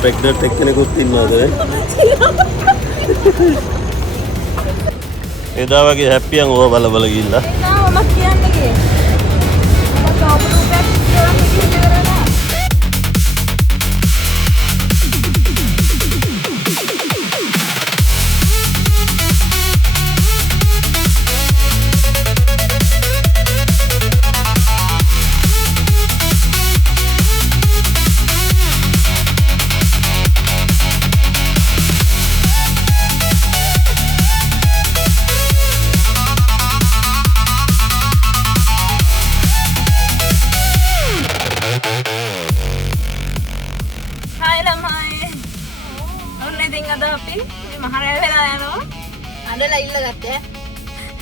Pregnant එක්කෙනෙකුත් ඉන්නවද? එදා වගේ හැප්පියන් ඕව බල බල ගිහිල්ලා. මම කියන්නේ. මම ඔබට කියලා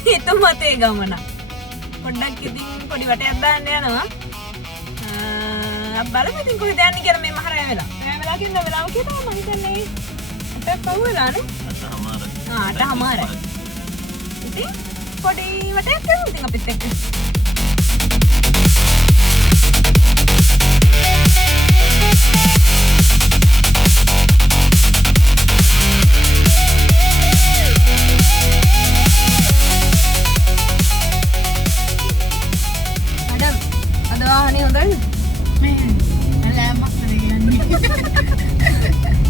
හිතුමතේ ගමන පොඩ්ඩක් ඉතින් පොඩි වටයක් දාන්න යනවා බලමු ඉතින් කොහෙද යන්නේ කියලා මේ මහරය වෙලා කියන වෙලාව කියලා මම හිතන්නේ අපේ පහු වෙලානේ 8:00 ඉතින් පොඩි වටයක් කරමු ඉතින් අපිත් එක්ක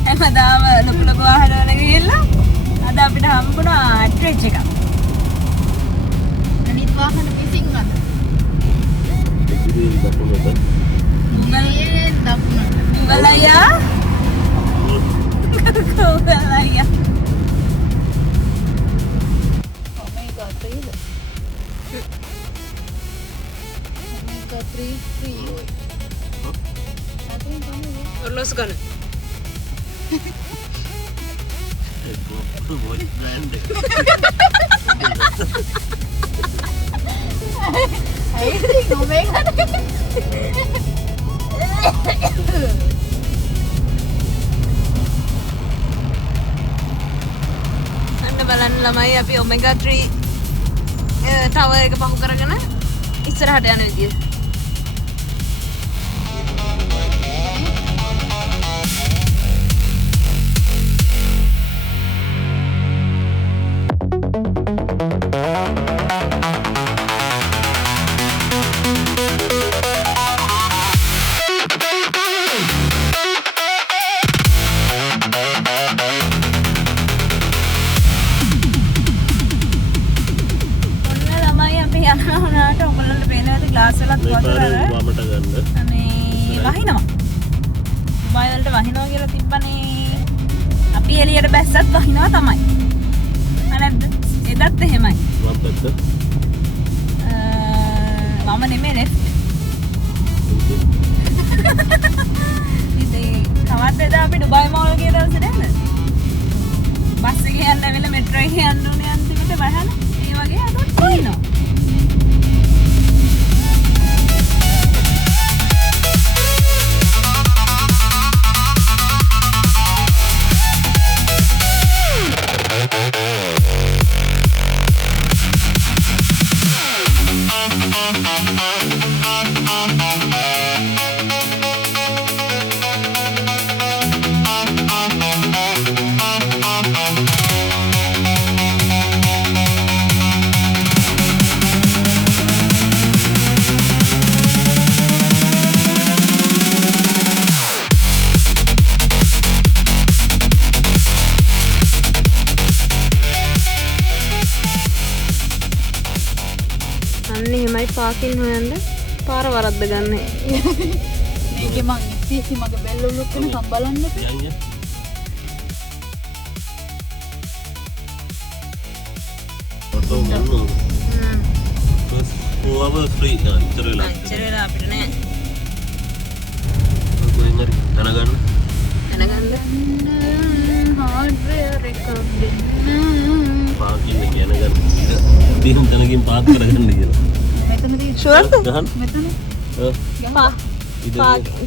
හැමදාම ලොකු ලොකු වාහන වල ගිහිල්ලා අද අපිට හම්බුණා ට්‍රෙච් එකක්. අනිත් වාහන පිසින් ගන්න. උගලයා. උගලයා. Omega 3. Omega 3. Orlos gonna. Voice brand. I think Omega. අන්න බලන්න ළමයි අපි Omega 3 tower එක පහු කරගෙන ඉස්සරහට යන විදිය. කියලා තිබ්බනේ අපි එළියට බැස්සත් වහිනවා තමයි. නැද්ද? එදත් එහෙමයි. වම් පැත්ත. මම නෙමෙයි ලෙෆ්ට්. ඉතින් කවද්ද එදා අපි ඩුබායි මෝල් ගිය දවසේ නේද? බස් එකේ යන්න ඇවිල්ලා මෙට්‍රෝ එකේ යන්න ඕනේ අන්තිමට බහන. ඒ වගේ අදත් වහිනවා. පාකින් හොයන්න පාර වරද්ද ගන්න. මේකේ මං ඉතිසි මගේ බෙල්ල උලුක් වෙනකම් බලන්න බෑ. ඔතෝ මොනෝ. බස් 4 hours free ඉතර වෙලා අපිට නෑ. කොහෙන්ද දැනගන්න. හાર્ඩ්වෙයාර් එකක් දෙන්න. පාකින් එක යනගන්න. දින් තනකින් පාත් කරගන්න කියලා. ෂුවර්ද? මෙතන.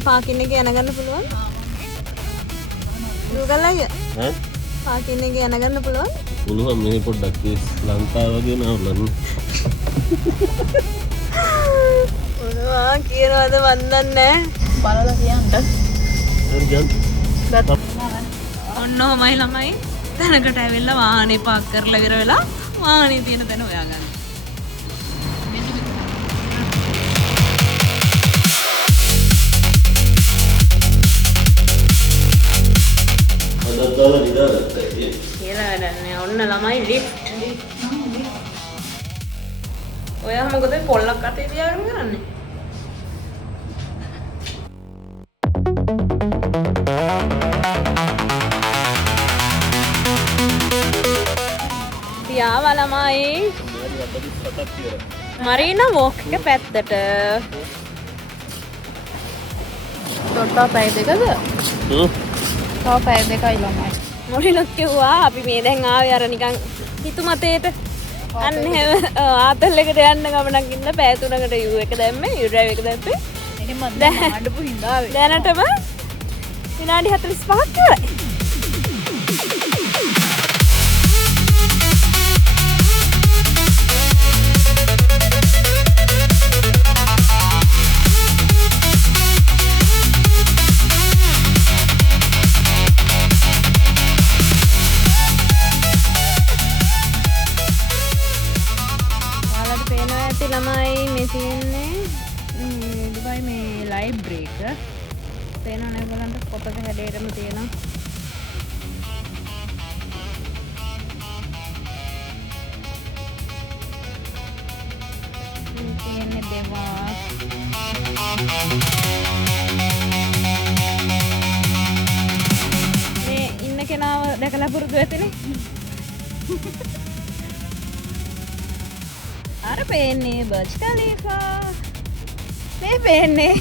පාකින් එක යනගන්න පුළුවන්? Google අය. පාකින් එක යනගන්න පුළුවන්? පුළුවන් මේ පොඩ්ඩක් ලංකාව වගේ නවලන්න. මොනවා කියනවද මන් දන්නේ නැහැ. බලලා කියන්න. ඔන්න ඔහමයි ළමයි තැනකට ඇවිල්ලා වාහනේ පාක් කරලා ඉවර වෙලා වාහනේ තියෙන තැන හොයාගන්න. අදත්තාලා නිදාගත්තා ඉතින්. කියලා වැඩන්නේ. ඔන්න ළමයි ලිෆ්ට්. ඔයා මොකද පොල්ලක් අතේ තියාගෙන කරන්නේ? තියාවා ළමයි. මරීනා වෝක් එක පැත්තට. තොට්ටා පැය දෙකද? තව පැය දෙකයි ළමයි. මොනිනුත් කිව්වා අපි මේ දැන් ආවේ අර නිකන් හිතුමතේට අන්න ආතල් එකට යන්න ගමනක් ඉන්න පැය 3කට යූ එක දැම්මේ යූ ඩ්‍රයිව් එක දැම්මේ. ඒක මම අඬපු හින්දා ආවේ. දැනටම විනාඩි 45ක් ඉවරයි. ළමයි මේ තියෙන්නේ දුබයි මේ ලයිබ්‍රරි එක. තේනවනේ බලන්න පොතක හැඩයටම තියෙනවා. මේ තියෙන්නේ දේවාස්. මේ ඉන්න කෙනාව දැකලා පුරුදු වෙතිනේ. අර පේන්නේ බර්ජ් ඛලීෆා. මේ පේන්නේ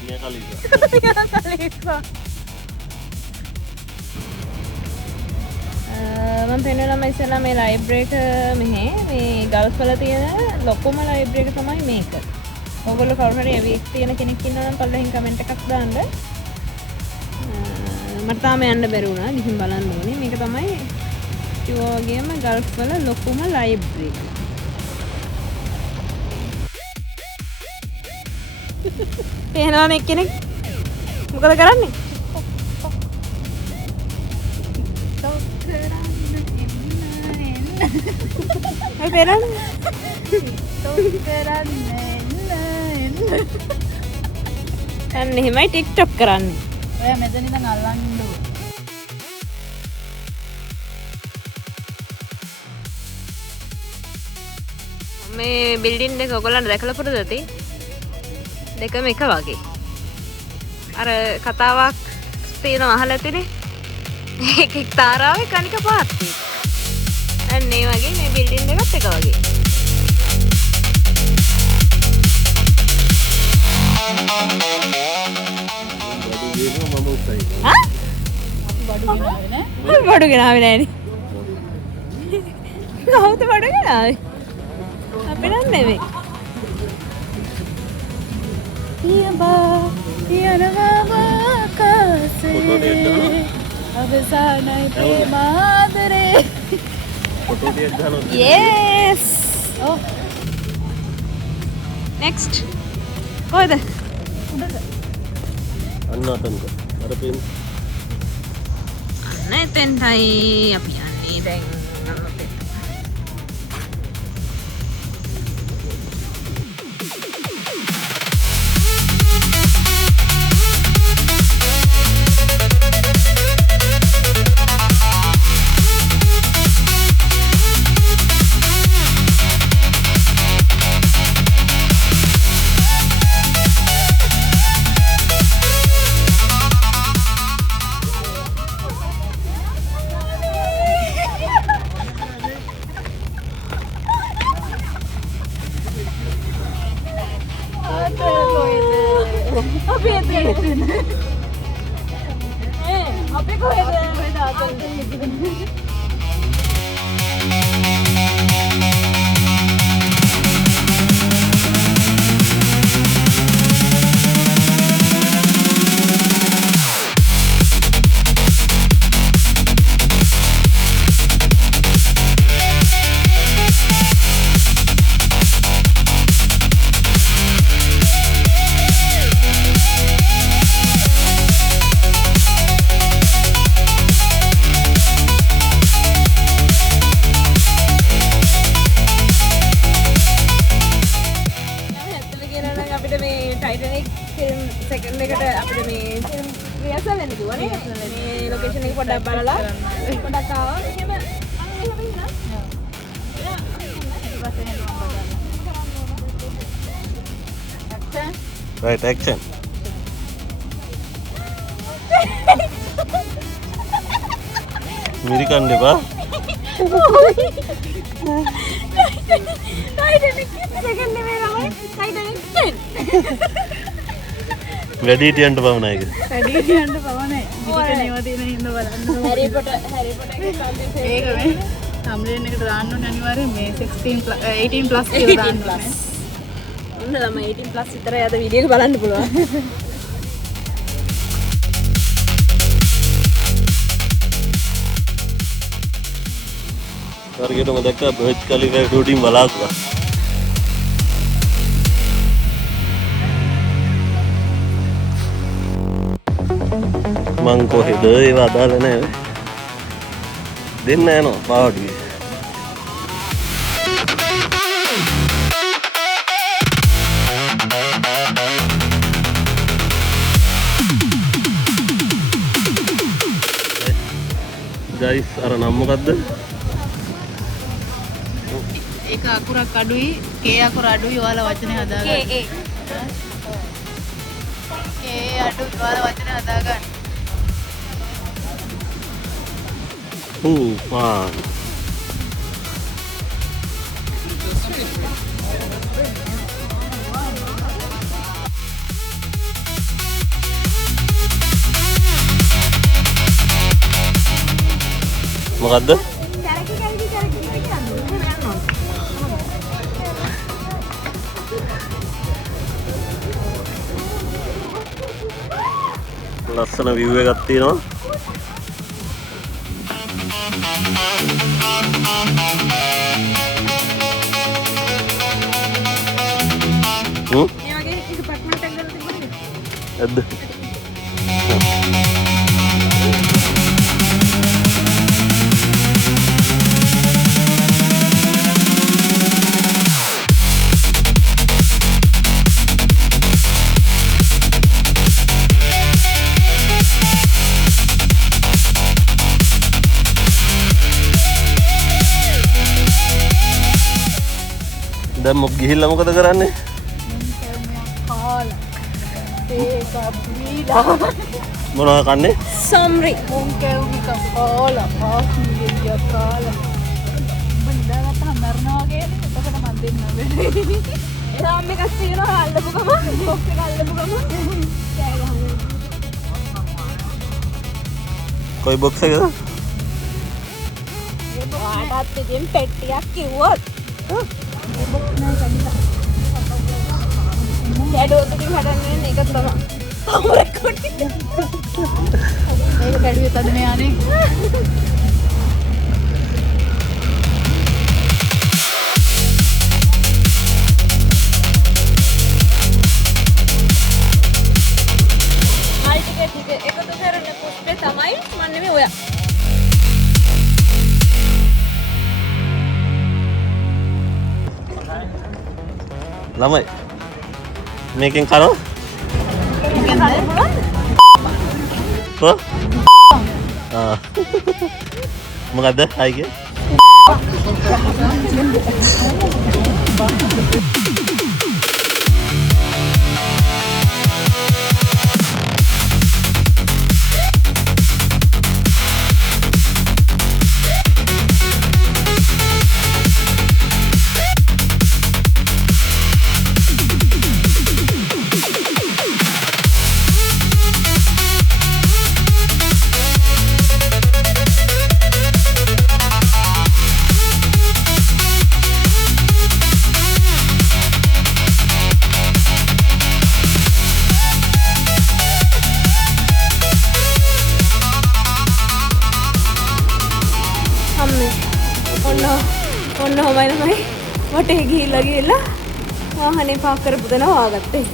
මියා ඛලීෆා. මියා ඛලීෆා. මම පෙන්වනවා මම ඉස්සෙල්ලා මේ ලයිබ්‍රරි එක මෙහි මේ ගල්ෆ් වල තියෙන ලොකුම ලයිබ්‍රරි එක තමයි මේක. ඔයගොල්ලෝ කවුරු හරි ඇවිත් තියෙන කෙනෙක් ඉන්නවා නම් පල්ලෙහින් කමෙන්ට් එකක් දාන්න. මට තාම යන්න බැරි වුණා. ගිහින් බලන්න ඕනේ. මේක තමයි කිව්වා වගේම ගල්ෆ් වල ලොකුම ලයිබ්‍රරි. පේනවනේ එක්කෙනෙක් මොකද කරන්නේ? ඒ පේනවනේ? අන්න එහෙමයි ටික්ටොක් කරන්නේ. ඔයා මෙතන ඉඳන් අල්ලන් ඉන්න ඕන. මේ බිල්ඩින් එක ඔයගොල්ලන්ට දැකලා පුරුදුද ඇති? දෙකම එක වගේ. අර කතාවක් තියෙනවා අහලා ඇතිනේ. එකෙක් තාරාවේ කණික පාත් තියෙනවා. අන්න ඒ වගේ මේ බිල්ඩින් එකත් එක වගේ. බඩු ගෙනාවේ නෑනේ. කවුද බඩු ගෙනාවේ? අපි නම් නෙමෙයි. යනවා ආකාශේ අවසානයි ප්‍රේමාදරේ. ෆොටෝ ටිකක් ගන්නවා. yes oh next කොහෙද? උඩද? අන්න අතනක. අර පේන. අන්න එතෙන්ටයි අපි යන්නේ දැන්. අපි කොහෙද? සෙකන්ඩ් එකට අපිට මේ රියසල් වෙන්න කිව්වනේ. මේ ලොකේෂන් එක පොඩ්ඩක් බලලා පොඩ්ඩක් ආවා. එහෙම එහෙම ඉන්නා. Right, action. Miri kan deh, Pak. Ready to enter Pavana. Ready to enter Pavana. Harry Potter thumbnail එකට දාන්න ඕනේ අනිවාර්යෙන් මේ 16 18 plus කියලා දාන්න ඕනේ. ඔන්න ළමයි 18 plus විතරයි අද වීඩියෝ එක බලන්න පුළුවන්. Target में देखा Burj Khalifa shooting बलासुआ मंको है दो ये वादा लेने दिन है ना बाहर भी guys අර නම් මොකද්ද ඒක අකුරක් අඩුයි K අකුර අඩුයි ඔයාලා වචනේ හදාගන්න K අඩුයි ඔයාලා වචනේ හදාගන්න man මොකද්ද ලස්සන view එකක් තියෙනවා මේ වගේ එක apartment එකක් ගන්න තිබුණේ ඇද්ද දැන් මොක ගිහිල්ලා මොකද කරන්නේ මොනවද කන්නේ සම්රි මුන් කැවුම් කාලා ආස්මිය කාලා බණ්ඩාරට හඳරනවා වගේ එතකොට මන් දෙන්න වෙන්නේ රාම් එකක් තියෙනවා අල්ලපු ගම බොක්ස් එක අල්ලපු ගම කෑ ගහනවා කොයි බොක්ස් එකද ඔයාටත් ඉතින් පෙට්ටියක් කිව්වොත් ඇඩෝතකින් හටන්නේ එක තමයි අමුරක් කොටි මේක කැඩුවේ තද මෙයානේ මල් ටික එකතු කරන පුස්තේ තමයි මම නෙමෙයි ඔයා ළමයි මේකෙන් කනවා කො මොකද්ද ආයිගේ ඔන්න හොමයි තමයි වටේ ගිහිල්ලා වාහනේ පාක් කරපු දන වාගත්තේ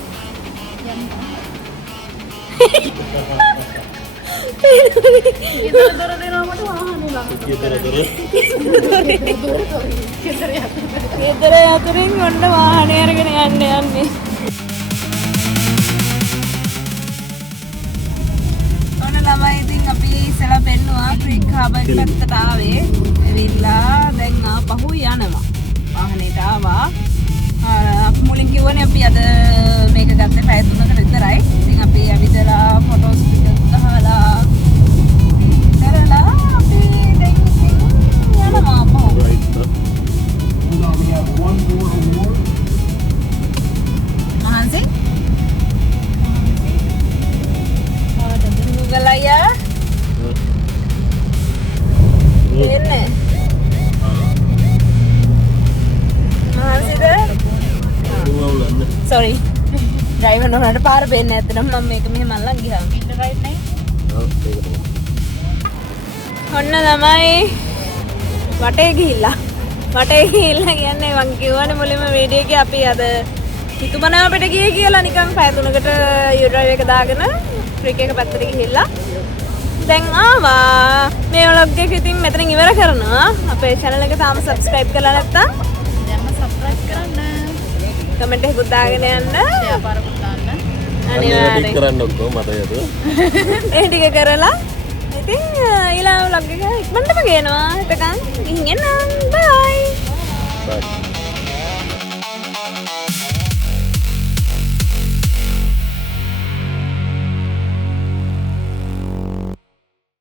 ඉතල දොර දෙනවා මට වාහනේ ළඟ ගෙදර යතුරින් ඔන්න වාහනේ අරගෙන යන්නේ ක්‍රීක් හාබර් පැත්තට ආවේ. ඇවිල්ලා දැන් ආපහු යනවා. වාහනේට ආවා. මුලින් කිව්වනේ අපි අද මේක ගත්තේ පැය 3කට විතරයි. ඉතින් අපි ඇවිදලා ෆොටෝස් ටික ගහලා කරලා අපි දැන් යනවා ආපහු. මහන්සි Google aja. Ini. Mahal sih deh. Sorry. Driver no ada par benne ඇත්තටම මම මේක මෙහෙම අල්ලන් ගියා. ඉන්න රයිට් නේ. ඔව් ඒක තමයි. ඔන්න ළමයි වටේ ගිහිල්ලා. වටේ ගිහිල්ලා කියන්නේ මං කිව්වනේ මුලින්ම වීඩියෝ එකේ අපි අද හිතුමනාව අපිට ගියේ කියලා නිකන් පැය 3කට යු ඩ්‍රයිව් එක දාගෙන ක්‍රික් එක පැත්තට ගිහිල්ලා දැන් ආවා මේ vlog එක ඉතින් මෙතනින් ඉවර කරනවා අපේ channel එක තාම subscribe කරලා නැත්නම් දැන්ම subscribe කරන්න. කමෙන්ට් එකකුත් දාගෙන යන්න. ෂෙයා පාරකුත් දාන්න. අනිවාර්යෙන් කරන්න ඔක්කොම මතකද? ඒ ටික කරලා ඉතින් ඊළඟ vlog එක ඉක්මනටම ගේනවා. එතකන් ගිහින් එන්න. bye. Bye.